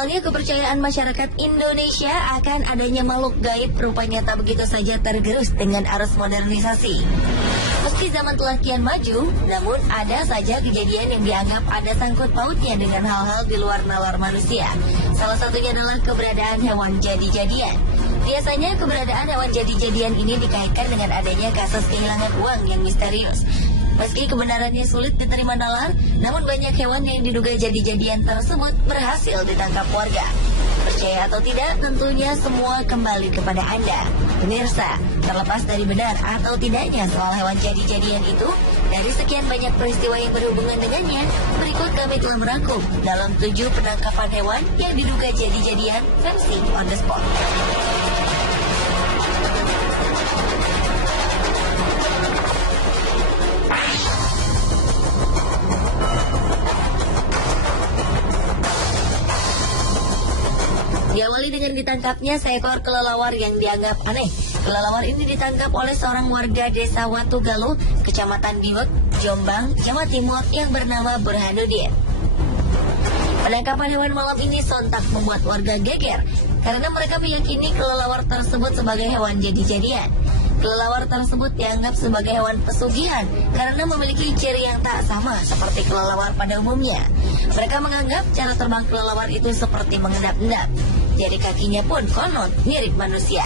Awalnya kepercayaan masyarakat Indonesia akan adanya makhluk gaib rupanya tak begitu saja tergerus dengan arus modernisasi. Meski zaman telah kian maju, namun ada saja kejadian yang dianggap ada sangkut pautnya dengan hal-hal di luar nalar manusia. Salah satunya adalah keberadaan hewan jadi-jadian. Biasanya keberadaan hewan jadi-jadian ini dikaitkan dengan adanya kasus kehilangan uang yang misterius. Meski kebenarannya sulit diterima nalar, namun banyak hewan yang diduga jadi-jadian tersebut berhasil ditangkap warga. Percaya atau tidak, tentunya semua kembali kepada Anda. Pemirsa, terlepas dari benar atau tidaknya soal hewan jadi-jadian itu, dari sekian banyak peristiwa yang berhubungan dengannya, berikut kami telah merangkum dalam 7 penangkapan hewan yang diduga jadi-jadian versi on the spot. Diawali dengan ditangkapnya seekor kelelawar yang dianggap aneh. Kelelawar ini ditangkap oleh seorang warga desa Watugalo, Kecamatan Diwek, Jombang, Jawa Timur yang bernama Burhanuddin. Penangkapan hewan malam ini sontak membuat warga geger karena mereka meyakini kelelawar tersebut sebagai hewan jadi-jadian. Kelelawar tersebut dianggap sebagai hewan pesugihan karena memiliki ciri yang tak sama seperti kelelawar pada umumnya. Mereka menganggap cara terbang kelelawar itu seperti mengendap-endap. Jari kakinya pun konon mirip manusia.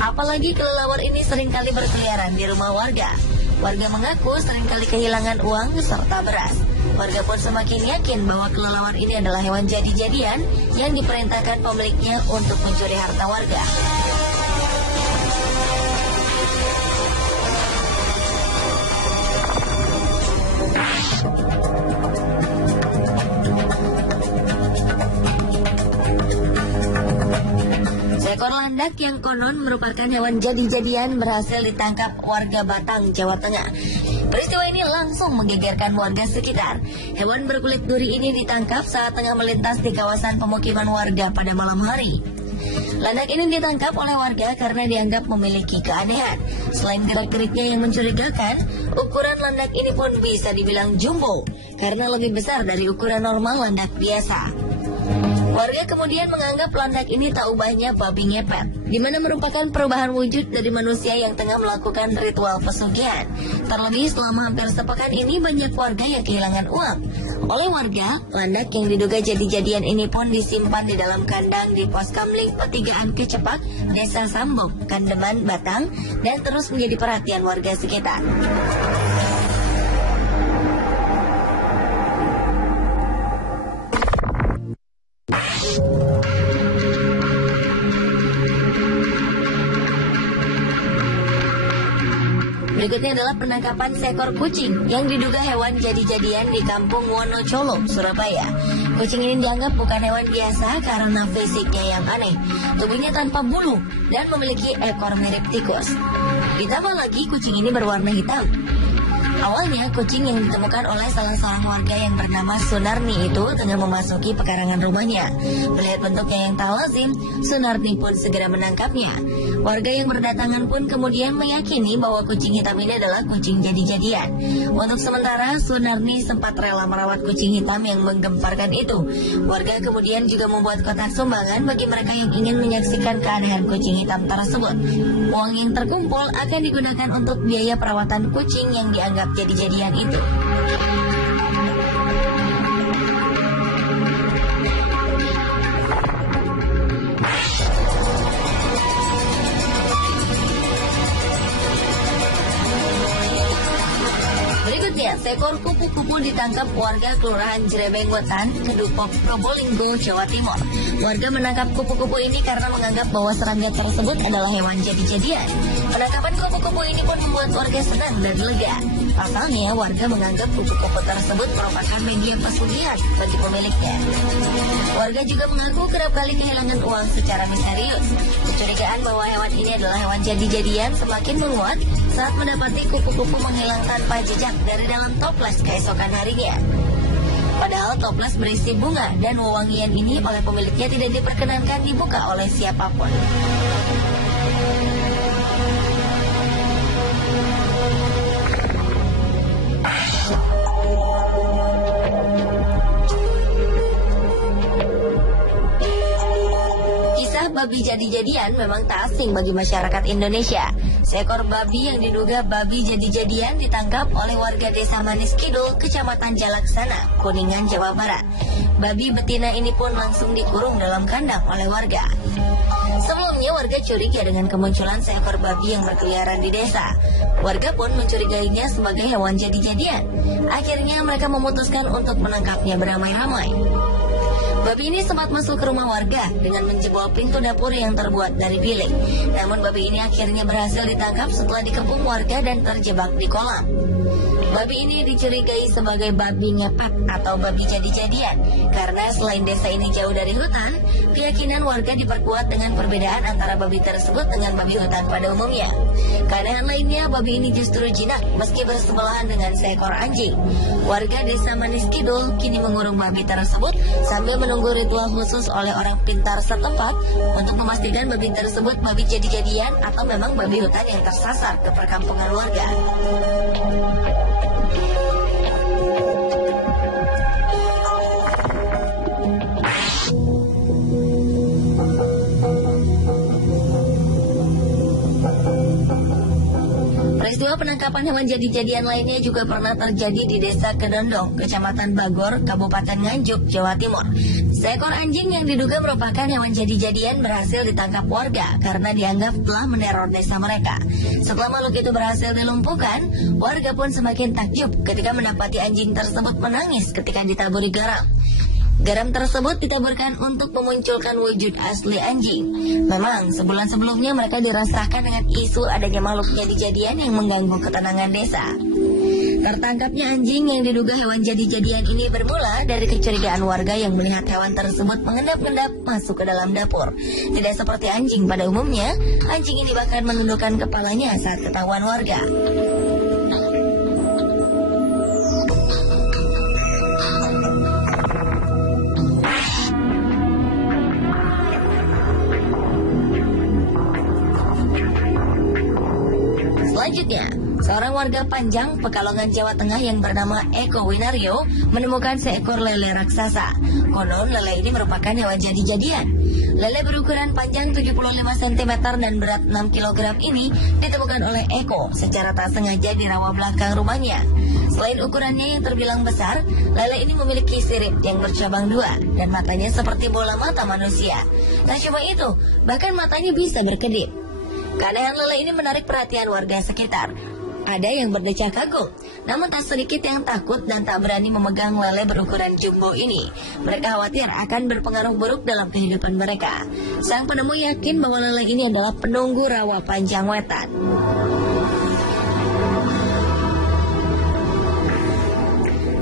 Apalagi kelelawar ini seringkali berkeliaran di rumah warga. Warga mengaku seringkali kehilangan uang serta beras. Warga pun semakin yakin bahwa kelelawar ini adalah hewan jadi-jadian yang diperintahkan pemiliknya untuk mencuri harta warga. Seekor landak yang konon merupakan hewan jadi-jadian berhasil ditangkap warga Batang, Jawa Tengah. Peristiwa ini langsung menggegerkan warga sekitar. Hewan berkulit duri ini ditangkap saat tengah melintas di kawasan pemukiman warga pada malam hari. Landak ini ditangkap oleh warga karena dianggap memiliki keanehan. Selain gerak-geriknya yang mencurigakan, ukuran landak ini pun bisa dibilang jumbo karena lebih besar dari ukuran normal landak biasa. Warga kemudian menganggap landak ini tak ubahnya babi ngepet, di mana merupakan perubahan wujud dari manusia yang tengah melakukan ritual pesugihan. Terlebih selama hampir sepekan ini banyak warga yang kehilangan uang. Oleh warga, landak yang diduga jadi-jadian ini pun disimpan di dalam kandang di pos kamling Petigaan Kecepak, Desa Sambung, Kandeman, Batang, dan terus menjadi perhatian warga sekitar. Berikutnya adalah penangkapan seekor kucing yang diduga hewan jadi-jadian di Kampung Wonocolo, Surabaya. Kucing ini dianggap bukan hewan biasa karena fisiknya yang aneh. Tubuhnya tanpa bulu dan memiliki ekor mirip tikus. Ditambah lagi kucing ini berwarna hitam. Awalnya kucing yang ditemukan oleh salah seorang warga yang bernama Sunarni itu tengah memasuki pekarangan rumahnya. Melihat bentuknya yang tak lazim, Sunarni pun segera menangkapnya. Warga yang berdatangan pun kemudian meyakini bahwa kucing hitam ini adalah kucing jadi-jadian. Untuk sementara, Sunarni sempat rela merawat kucing hitam yang menggemparkan itu. Warga kemudian juga membuat kotak sumbangan bagi mereka yang ingin menyaksikan keanehan kucing hitam tersebut. Uang yang terkumpul akan digunakan untuk biaya perawatan kucing yang dianggap jadi-jadian itu. Berikutnya, seekor kupu-kupu ditangkap warga Kelurahan Jerebeng Wetan, Kedupok, Probolinggo, Jawa Timur. Warga menangkap kupu-kupu ini karena menganggap bahwa serangga tersebut adalah hewan jadi-jadian. Penangkapan kupu-kupu ini pun membuat warga senang dan lega. Pasalnya, warga menganggap kupu-kupu tersebut merupakan media pesugihan bagi pemiliknya. Warga juga mengaku kerap kali kehilangan uang secara misterius. Kecurigaan bahwa hewan ini adalah hewan jadi-jadian semakin menguat saat mendapati kupu-kupu menghilang tanpa jejak dari dalam toples keesokan harinya. Padahal toples berisi bunga dan wewangian ini oleh pemiliknya tidak diperkenankan dibuka oleh siapapun. babi jadi-jadian memang tak asing bagi masyarakat Indonesia. Seekor babi yang diduga babi jadi-jadian ditangkap oleh warga desa Manis Kidul, Kecamatan Jalaksana, Kuningan, Jawa Barat. Babi betina ini pun langsung dikurung dalam kandang oleh warga. Sebelumnya warga curiga dengan kemunculan seekor babi yang berkeliaran di desa. Warga pun mencurigainya sebagai hewan jadi-jadian. Akhirnya mereka memutuskan untuk menangkapnya beramai-ramai. Babi ini sempat masuk ke rumah warga dengan menjebol pintu dapur yang terbuat dari bilik. Namun babi ini akhirnya berhasil ditangkap setelah dikepung warga dan terjebak di kolam. Babi ini dicurigai sebagai babi ngepet atau babi jadi-jadian karena selain desa ini jauh dari hutan, keyakinan warga diperkuat dengan perbedaan antara babi tersebut dengan babi hutan pada umumnya. Keadaan lainnya, babi ini justru jinak meski bersebelahan dengan seekor anjing. Warga desa Manis Kidul kini mengurung babi tersebut sambil menunggu ritual khusus oleh orang pintar setempat untuk memastikan babi tersebut babi jadi-jadian atau memang babi hutan yang tersasar ke perkampungan warga. Peristiwa penangkapan hewan jadi-jadian lainnya juga pernah terjadi di desa Kedondong, Kecamatan Bagor, Kabupaten Nganjuk, Jawa Timur. Seekor anjing yang diduga merupakan hewan jadi-jadian berhasil ditangkap warga karena dianggap telah meneror desa mereka. Setelah makhluk itu berhasil dilumpuhkan, warga pun semakin takjub ketika mendapati anjing tersebut menangis ketika ditaburi garam. Garam tersebut ditaburkan untuk memunculkan wujud asli anjing. Memang sebulan sebelumnya mereka dirasakan dengan isu adanya makhluk jadi-jadian yang mengganggu ketenangan desa. Tertangkapnya anjing yang diduga hewan jadi-jadian ini bermula dari kecurigaan warga yang melihat hewan tersebut mengendap-endap masuk ke dalam dapur. Tidak seperti anjing pada umumnya, anjing ini bahkan menundukkan kepalanya saat ketahuan warga. Selanjutnya, seorang warga Panjang, Pekalongan, Jawa Tengah yang bernama Eko Winario menemukan seekor lele raksasa. Konon lele ini merupakan hewan jadi-jadian. Lele berukuran panjang 75 cm dan berat 6 kg ini ditemukan oleh Eko secara tak sengaja di rawa belakang rumahnya. Selain ukurannya yang terbilang besar, lele ini memiliki sirip yang bercabang dua dan matanya seperti bola mata manusia. Tak cuma itu, bahkan matanya bisa berkedip. Keanehan lele ini menarik perhatian warga sekitar. Ada yang berdecak kagum, namun tak sedikit yang takut dan tak berani memegang lele berukuran jumbo ini. Mereka khawatir akan berpengaruh buruk dalam kehidupan mereka. Sang penemu yakin bahwa lele ini adalah penunggu rawa Panjang Wetan.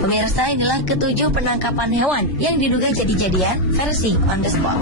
Pemirsa, inilah ketujuh penangkapan hewan yang diduga jadi-jadian versi on the spot.